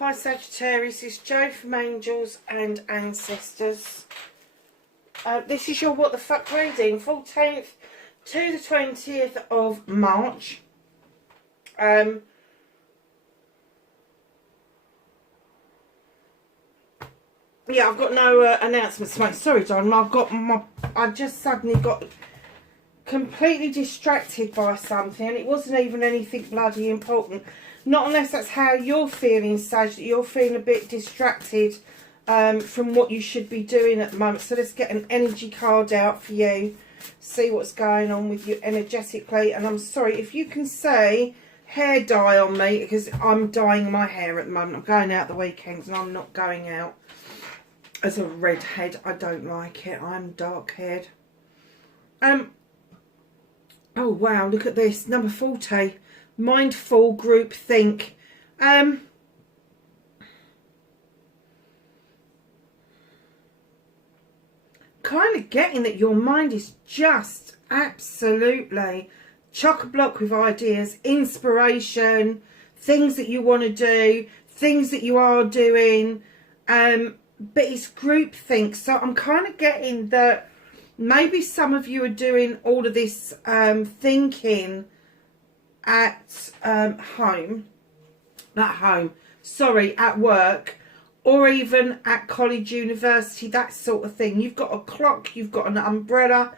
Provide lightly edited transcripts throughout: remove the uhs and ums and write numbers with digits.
Hi Sagittarius, it's Jo from Angels and Ancestors. This is your What the Fuck reading, 14th to the 20th of March. Yeah, I've got no announcements to make. Sorry, Don, I just suddenly got completely distracted by something, and it wasn't even anything bloody important. Not unless that's how you're feeling, Sag, that you're feeling a bit distracted from what you should be doing at the moment. So let's get an energy card out for you, see what's going on with you energetically. And I'm sorry if you can say hair dye on me, because I'm dyeing my hair at the moment. I'm going out the weekends and I'm not going out as a redhead. I don't like it. I'm dark haired. Oh wow, look at this, number 40. Mindful group think. Kind of getting that your mind is just absolutely chock-a-block with ideas, inspiration, things that you want to do, things that you are doing, but it's group think. So I'm kind of getting that maybe some of you are doing all of this thinking at at work, or even at college, university, that sort of thing. You've got a clock, you've got an umbrella,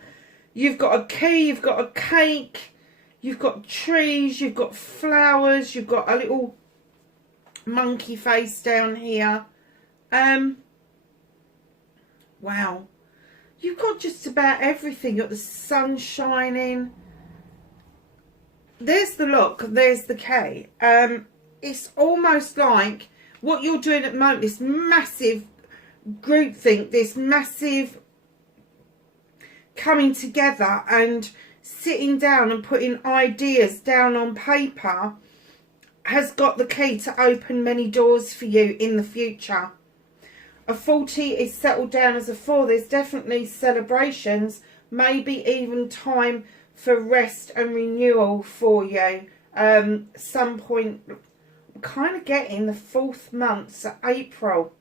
you've got a key, you've got a cake, you've got trees, you've got flowers, you've got a little monkey face down here. Wow, you've got just about everything. You've got the sun shining. There's the look, there's the K. It's almost like what you're doing at the moment, this massive groupthink, this massive coming together and sitting down and putting ideas down on paper, has got the key to open many doors for you in the future. A 40 is settled down as a 4. There's definitely celebrations, maybe even time for rest and renewal for you. Some point, I'm kind of getting the 4th month, so April.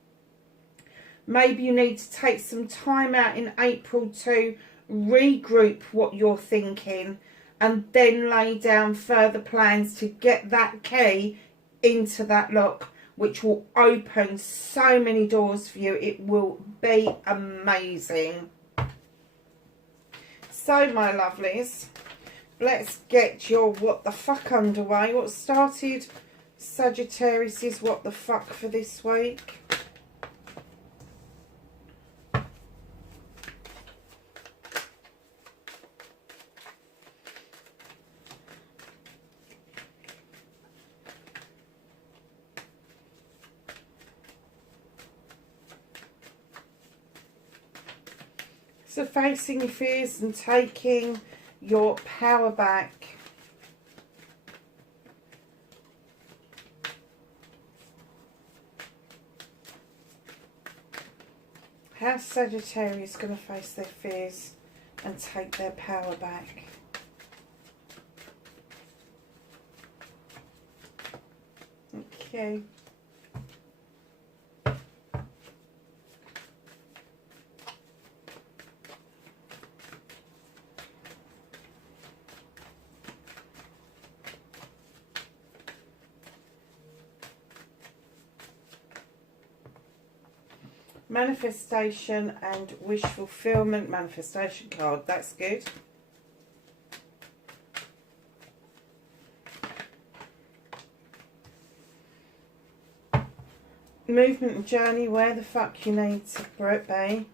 Maybe you need to take some time out in April to regroup what you're thinking, and then lay down further plans to get that key into that lock, which will open so many doors for you. It will be amazing. So, my lovelies, let's get your what the fuck underway. What started Sagittarius is what the fuck for this week. So facing your fears and taking your power back. How's Sagittarius going to face their fears and take their power back? Okay. Manifestation and wish fulfillment. Manifestation card, that's good. Movement and journey, where the fuck you need to be.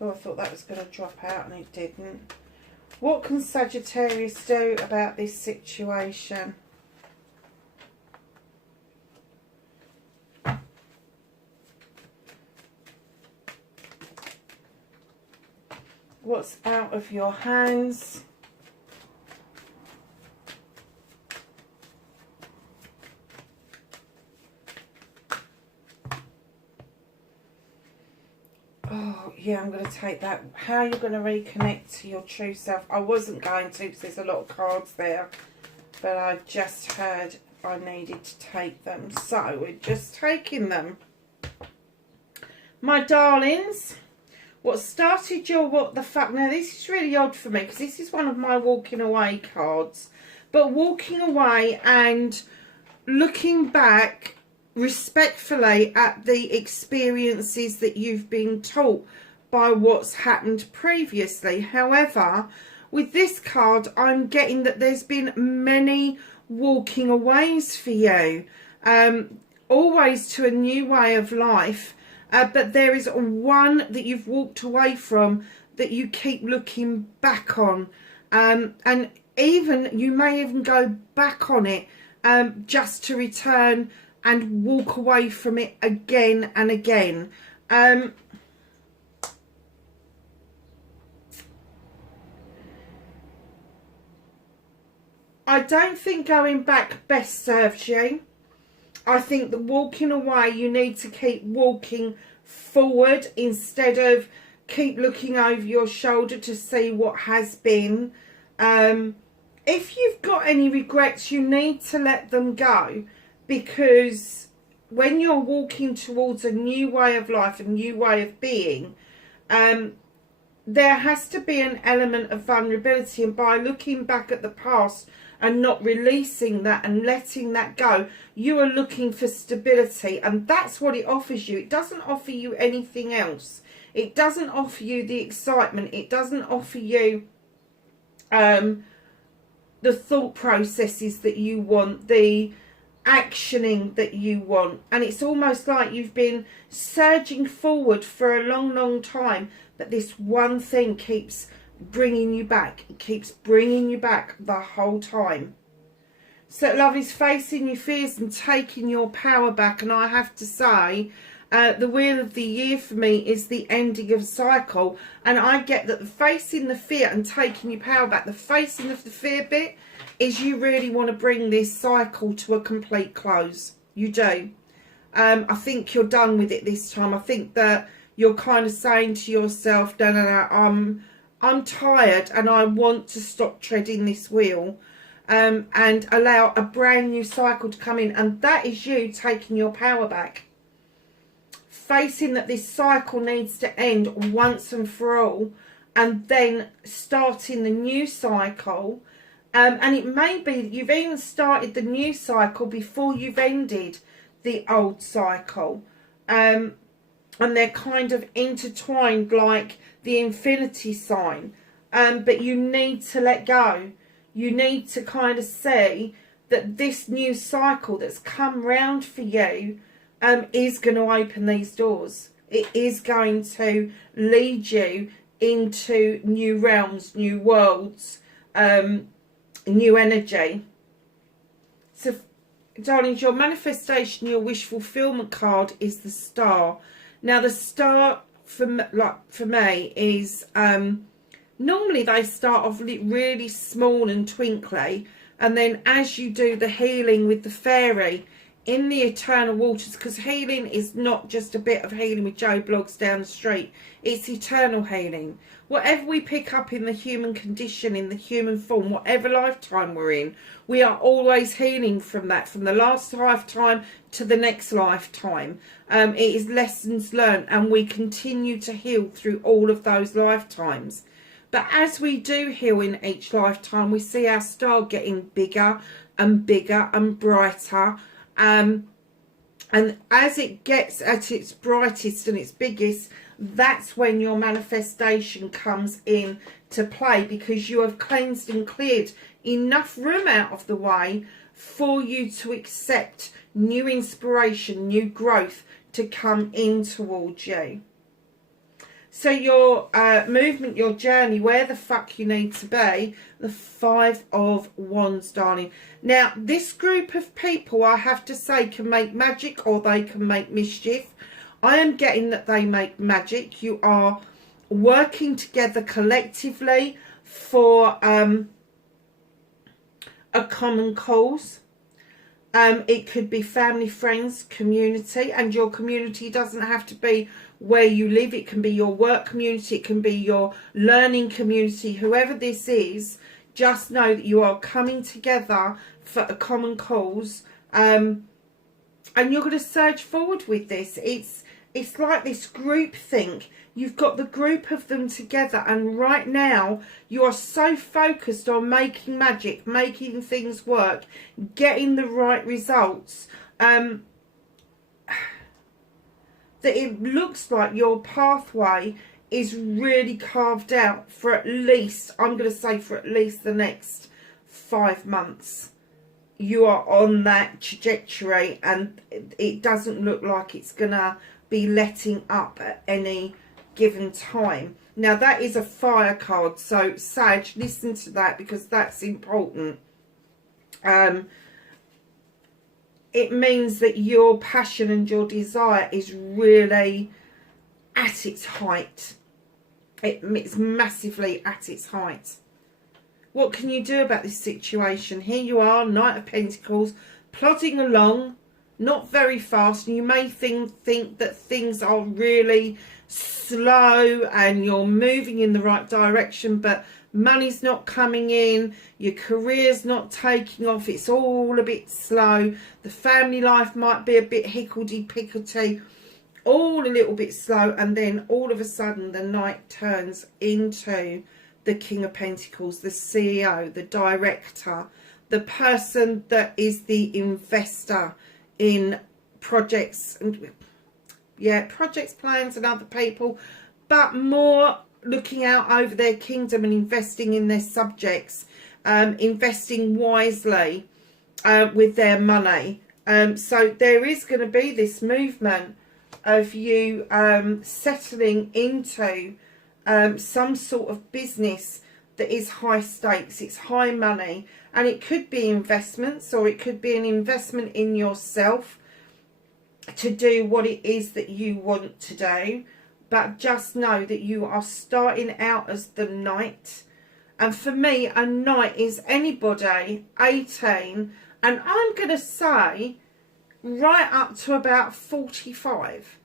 Oh, I thought that was going to drop out and it didn't. What can Sagittarius do about this situation? What's out of your hands? Oh, yeah, I'm going to take that. How you're going to reconnect to your true self. I wasn't going to because there's a lot of cards there. but I just heard I needed to take them, so we're just taking them. My darlings, what started your what the fuck? Now this is really odd for me because this is one of my walking away cards, but walking away and looking back respectfully at the experiences that you've been taught by what's happened previously. However, with this card, I'm getting that there's been many walking aways for you, always to a new way of life, but there is one that you've walked away from that you keep looking back on, and even you may even go back on it just to return and walk away from it again and again. I don't think going back best serves you. I think that walking away, you need to keep walking forward instead of keep looking over your shoulder to see what has been. If you've got any regrets, you need to let them go, because when you're walking towards a new way of life, a new way of being, there has to be an element of vulnerability, and by looking back at the past and not releasing that and letting that go, you are looking for stability, and that's what it offers you. It doesn't offer you anything else. It doesn't offer you the excitement. It doesn't offer you the thought processes that you want, the actioning that you want, and it's almost like you've been surging forward for a long time, but this one thing keeps bringing you back. It keeps bringing you back the whole time. So love is facing your fears and taking your power back, and I have to say, the wheel of the year for me is the ending of a cycle, and I get that the facing the fear and taking your power back, the facing of the fear bit is you really want to bring this cycle to a complete close. You do. I think you're done with it this time. I think that you're kind of saying to yourself, no, I'm tired and I want to stop treading this wheel, and allow a brand new cycle to come in, and that is you taking your power back. Facing that this cycle needs to end once and for all, and then starting the new cycle. And it may be that you've even started the new cycle before you've ended the old cycle. And they're kind of intertwined like the infinity sign. But you need to let go. You need to kind of see that this new cycle that's come round for you is going to open these doors. It is going to lead you into new realms, new worlds, new energy. So, darlings, your manifestation, your wish fulfillment card is the star. Now, the star for me is normally they start off really small and twinkly, and then as you do the healing with the fairy in the eternal waters, because healing is not just a bit of healing with Joe Bloggs down the street, it's eternal healing. Whatever we pick up in the human condition, in the human form, whatever lifetime we're in, we are always healing from that, from the last lifetime to the next lifetime. It is lessons learned, and we continue to heal through all of those lifetimes. But as we do heal in each lifetime, we see our star getting bigger and bigger and brighter. And as it gets at its brightest and its biggest, that's when your manifestation comes in to play, because you have cleansed and cleared enough room out of the way for you to accept new inspiration, new growth to come in towards you. So your movement, your journey, where the fuck you need to be, the 5 of Wands, darling. Now, this group of people, I have to say, can make magic or they can make mischief. I am getting that they make magic. You are working together collectively for a common cause. It could be family, friends, community, and your community doesn't have to be where you live. It can be your work community, it can be your learning community. Whoever this is, just know that you are coming together for a common cause, and you're going to surge forward with this. It's like this group think. You've got the group of them together, and right now you are so focused on making magic, making things work, getting the right results, that it looks like your pathway is really carved out for at least, I'm going to say for at least the next 5 months. You are on that trajectory, and it doesn't look like it's going to be letting up at any given time. Now that is a fire card, so Sag, listen to that, because that's important. It means that your passion and your desire is really at its height. It's massively at its height. What can you do about this situation? Here you are, Knight of Pentacles, plodding along, not very fast. And you may think that things are really slow and you're moving in the right direction, but money's not coming in, your career's not taking off, it's all a bit slow. The family life might be a bit hickledy-pickledy, all a little bit slow, and then all of a sudden the Knight turns into the King of Pentacles, the CEO, the director, the person that is the investor in projects and projects, plans, and other people, but more looking out over their kingdom and investing in their subjects, investing wisely with their money. So there is going to be this movement of you settling into some sort of business that is high stakes, it's high money, and it could be investments, or it could be an investment in yourself to do what it is that you want to do. But just know that you are starting out as the Knight. And for me, a Knight is anybody 18, and I'm going to say right up to about 45.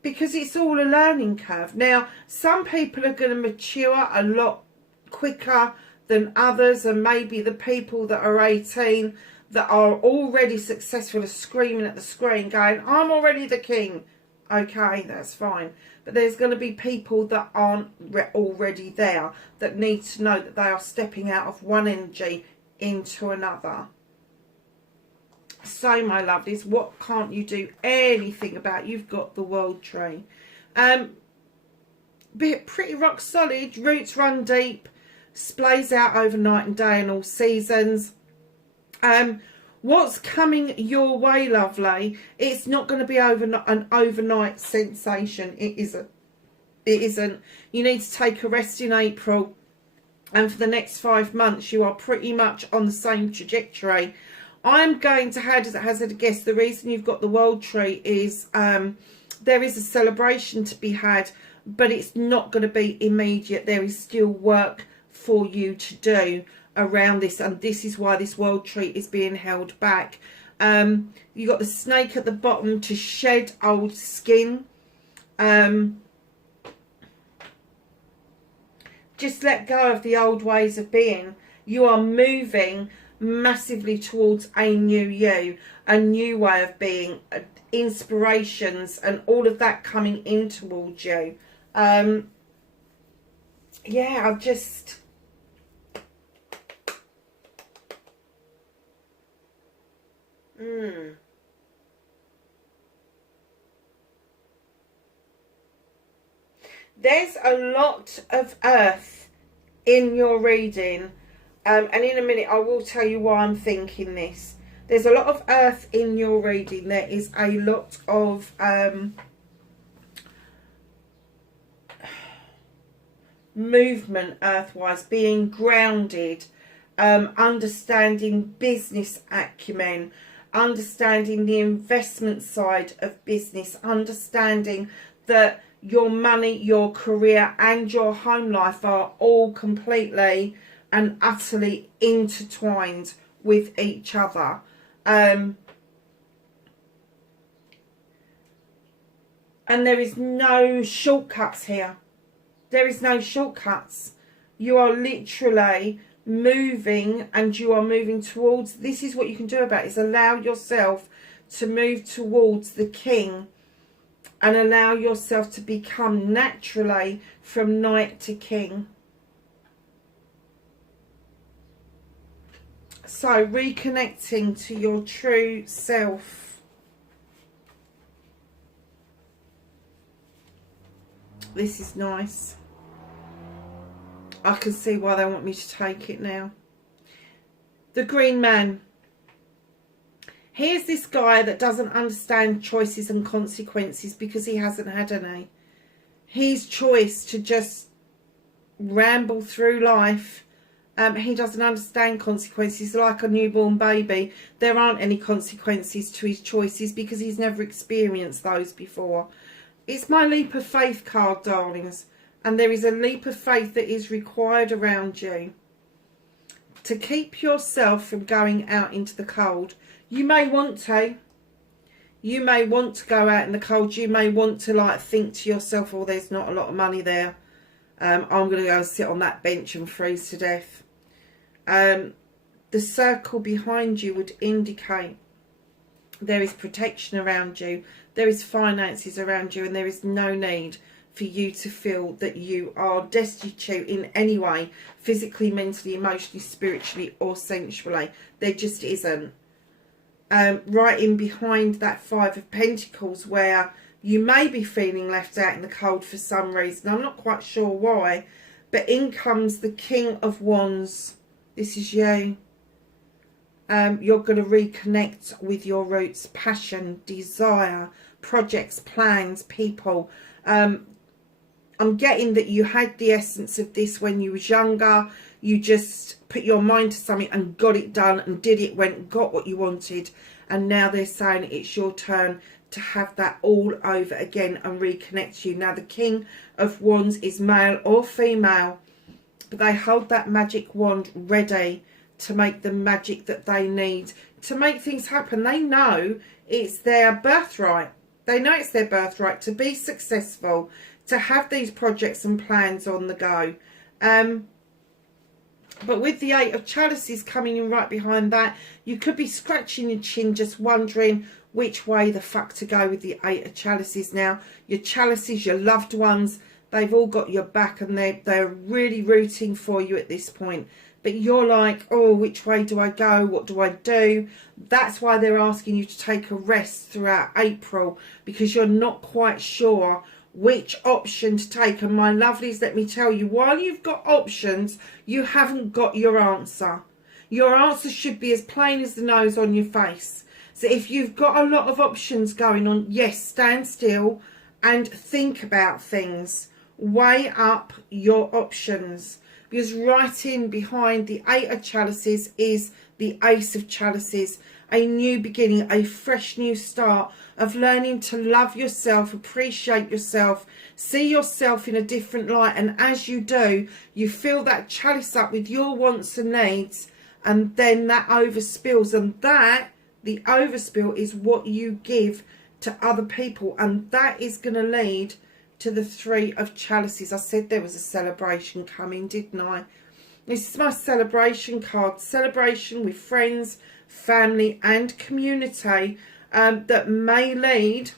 Because it's all a learning curve. Now, some people are going to mature a lot quicker than others, and maybe the people that are 18 that are already successful are screaming at the screen going, I'm already the king. Okay, that's fine. But there's going to be people that aren't already there, that need to know that they are stepping out of one energy into another. So, my lovelies, what can't you do anything about? You've got the World Tree. Pretty rock solid, roots run deep, splays out over night and day in all seasons. What's coming your way, lovely? It's not going to be an overnight sensation. It isn't. It isn't. You need to take a rest in April, and for the next 5 months you are pretty much on the same trajectory. I'm going to hazard a guess. The reason you've got the World Tree is there is a celebration to be had, but it's not going to be immediate. There is still work for you to do around this, and this is why this World Tree is being held back. You got the snake at the bottom to shed old skin. Just let go of the old ways of being. You are moving massively towards a new you, a new way of being, inspirations and all of that coming in towards you. Yeah, I just... There's a lot of earth in your reading, and in a minute I will tell you why I'm thinking this. There's a lot of earth in your reading. There is a lot of movement earthwise, being grounded, understanding business acumen, understanding the investment side of business, understanding that your money, your career and your home life are all completely and utterly intertwined with each other. And there is no shortcuts here. There is no shortcuts. You are literally moving, and you are moving towards, this is what you can do about it, is allow yourself to move towards the king, and allow yourself to become naturally from knight to king. So reconnecting to your true self. This is nice. I can see why they want me to take it now. The Green Man. Here's this guy that doesn't understand choices and consequences because he hasn't had any. His choice to just ramble through life. He doesn't understand consequences. Like a newborn baby, there aren't any consequences to his choices because he's never experienced those before. It's my leap of faith card, darlings. And there is a leap of faith that is required around you to keep yourself from going out into the cold. You may want to. You may want to go out in the cold. You may want to like think to yourself, oh, there's not a lot of money there. I'm going to go and sit on that bench and freeze to death. The circle behind you would indicate there is protection around you. There is finances around you, and there is no need for you to feel that you are destitute in any way, physically, mentally, emotionally, spiritually, or sensually. There just isn't. Right in behind that Five of Pentacles, where you may be feeling left out in the cold for some reason. I'm not quite sure why, but in comes the King of Wands. This is you. You're going to reconnect with your roots, passion, desire, projects, plans, people. I'm getting that you had the essence of this when you was younger. You just put your mind to something and got it done and did it, went and got what you wanted. And now they're saying it's your turn to have that all over again and reconnect you. Now the King of Wands is male or female, but they hold that magic wand ready to make the magic that they need to make things happen. They know it's their birthright. They know it's their birthright to be successful, to have these projects and plans on the go. But with the Eight of Chalices coming in right behind that, you could be scratching your chin just wondering which way the fuck to go with the Eight of Chalices now. Your chalices, your loved ones, they've all got your back, and they're really rooting for you at this point. But you're like, oh, which way do I go? What do I do? That's why they're asking you to take a rest throughout April, because you're not quite sure which option to take. And my lovelies, let me tell you, while you've got options, you haven't got your answer. Your answer should be as plain as the nose on your face. So if you've got a lot of options going on, yes, stand still and think about things. Weigh up your options. Because right in behind the Eight of Chalices is the Ace of Chalices. A new beginning, a fresh new start of learning to love yourself, appreciate yourself, see yourself in a different light. And as you do, you fill that chalice up with your wants and needs, and then that overspills. And that, the overspill, is what you give to other people. And that is going to lead to the Three of Chalices. I said there was a celebration coming, didn't I? This is my celebration card. Celebration with friends, family and community, that may lead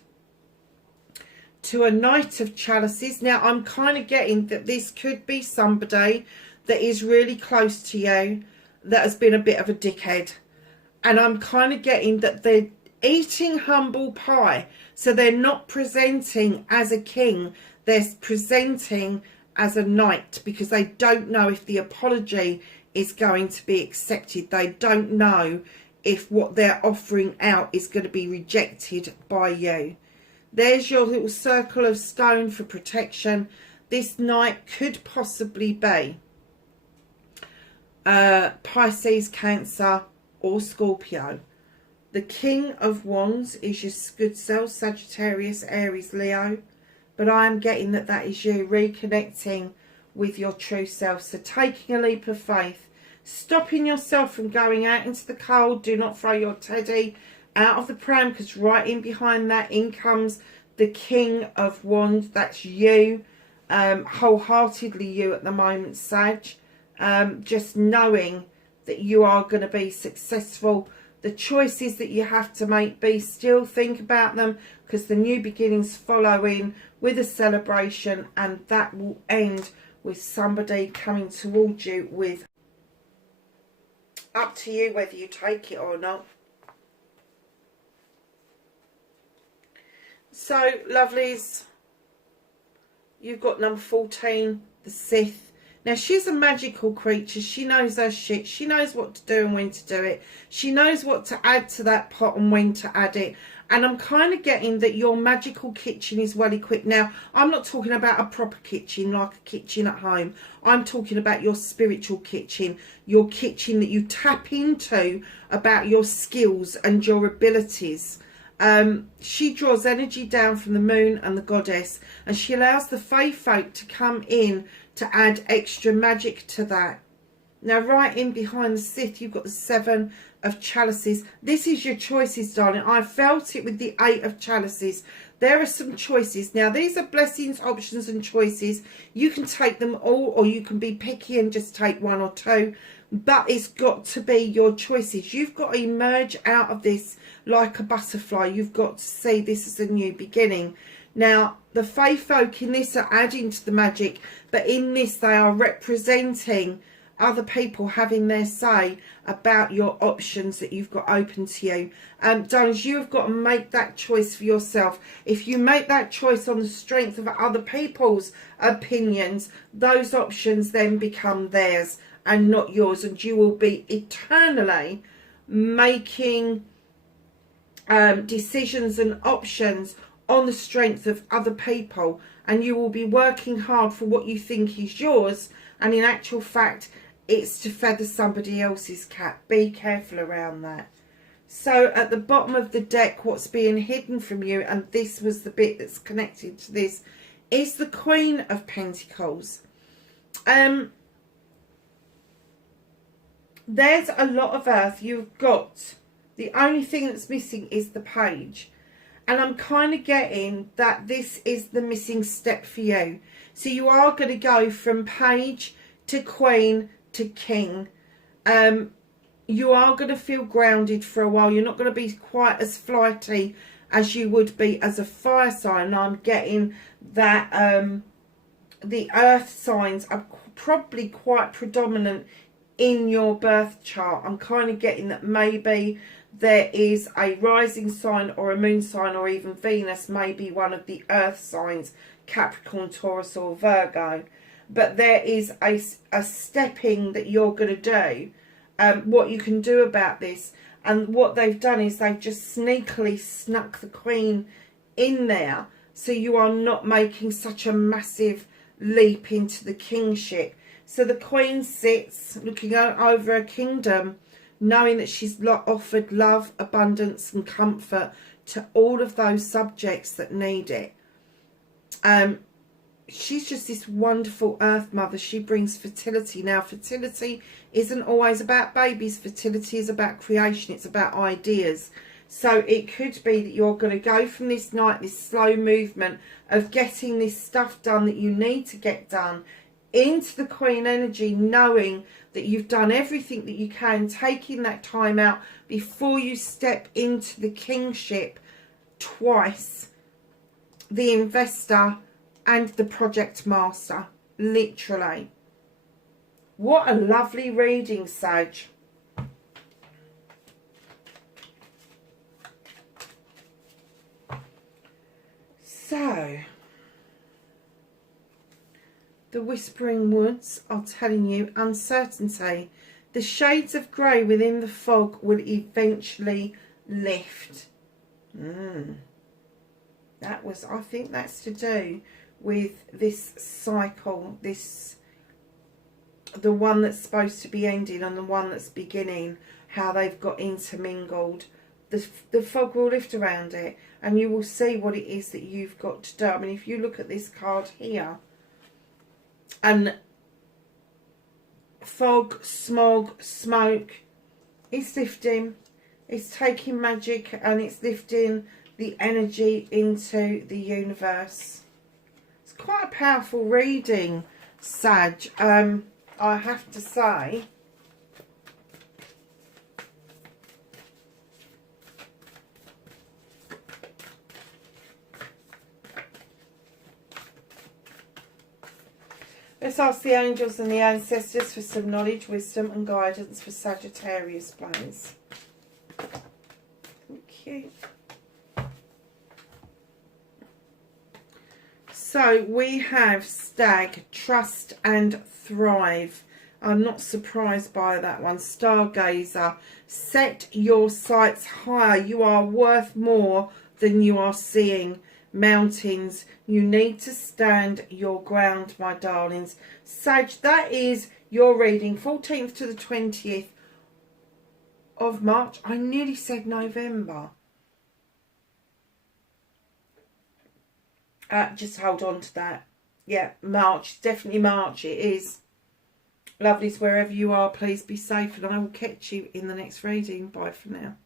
to a Knight of Chalices. Now I'm kind of getting that this could be somebody that is really close to you that has been a bit of a dickhead. And I'm kind of getting that they're eating humble pie. So they're not presenting as a king, they're presenting as a knight, because they don't know if the apology is going to be accepted. They don't know if what they're offering out is going to be rejected by you. There's your little circle of stone for protection. This knight could possibly be Pisces, Cancer or Scorpio. The King of Wands is your good self, Sagittarius, Aries, Leo. But I am getting that that is you reconnecting with your true self. So taking a leap of faith, stopping yourself from going out into the cold. Do not throw your teddy out of the pram, because right in behind that in comes the King of Wands. That's you. wholeheartedly you at the moment, Sag. Just knowing that you are going to be successful. The choices that you have to make, be still, think about them, because the new beginnings follow in with a celebration, and that will end with somebody coming towards you with, up to you whether you take it or not. So, lovelies, you've got number 14, the Sith. Now, she's a magical creature. She knows her shit. She knows what to do and when to do it. She knows what to add to that pot and when to add it. And I'm kind of getting that your magical kitchen is well equipped. Now, I'm not talking about a proper kitchen like a kitchen at home. I'm talking about your spiritual kitchen. Your kitchen that you tap into about your skills and your abilities. She draws energy down from the moon and the goddess. And she allows the fae folk to come in to add extra magic to that. Now, right in behind the Sith, you've got the 7 of chalices. This is your choices, darling. I felt it with the 8 of chalices. There are some choices. Now, these are blessings, options and choices. You can take them all, or you can be picky and just take 1 or 2. But it's got to be your choices. You've got to emerge out of this like a butterfly. You've got to see this as a new beginning. Now, the fae folk in this are adding to the magic, but in this they are representing other people having their say about your options that you've got open to you. Darlings, you have got to make that choice for yourself. If you make that choice on the strength of other people's opinions, those options then become theirs and not yours, and you will be eternally making decisions and options on the strength of other people, and you will be working hard for what you think is yours, and in actual fact it's to feather somebody else's cap. Be careful around that. So at the bottom of the deck, what's being hidden from you, and this was the bit that's connected to this, is the Queen of Pentacles. There's a lot of earth you've got. The only thing that's missing is the Page. And I'm kind of getting that this is the missing step for you. So you are going to go from Page to Queen to King. You are going to feel grounded for a while. You're not going to be quite as flighty as you would be as a fire sign. I'm getting that the earth signs are probably quite predominant in your birth chart. I'm kind of getting that maybe there is a rising sign or a moon sign, or even Venus may be one of the earth signs, Capricorn, Taurus or Virgo. But there is a stepping that you're going to do. What you can do about this, and what they've done is they've just sneakily snuck the Queen in there, so you are not making such a massive leap into the kingship. So the Queen sits looking over her kingdom, knowing that she's offered love, abundance and comfort to all of those subjects that need it. She's just this wonderful earth mother. She brings fertility. Now, fertility isn't always about babies. Fertility is about creation. It's about ideas. So it could be that you're going to go from this night, this slow movement of getting this stuff done that you need to get done, into the Queen energy, knowing that you've done everything that you can, taking that time out before you step into the kingship twice, the investor and the project master, literally. What a lovely reading, Sag. So, the Whispering Woods are telling you uncertainty. The shades of grey within the fog will eventually lift. That was, I think that's to do with this cycle, the one that's supposed to be ending and the one that's beginning, how they've got intermingled. The fog will lift around it, and you will see what it is that you've got to do. I mean, if you look at this card here, and fog, smog, smoke, it's lifting, it's taking magic and it's lifting the energy into the universe. It's quite a powerful reading, Sag. I have to say. Let's ask the angels and the ancestors for some knowledge, wisdom and guidance for Sagittarius, please. Thank you. So we have Stag, trust and thrive. I'm not surprised by that one. Stargazer, set your sights higher. You are worth more than you are seeing. Mountains, you need to stand your ground, my darlings. Sag, that is your reading, 14th to the 20th of March. I nearly said November. Just hold on to that. Yeah, March, definitely March it is. Lovelies, wherever you are, please be safe, and I will catch you in the next reading. Bye for now.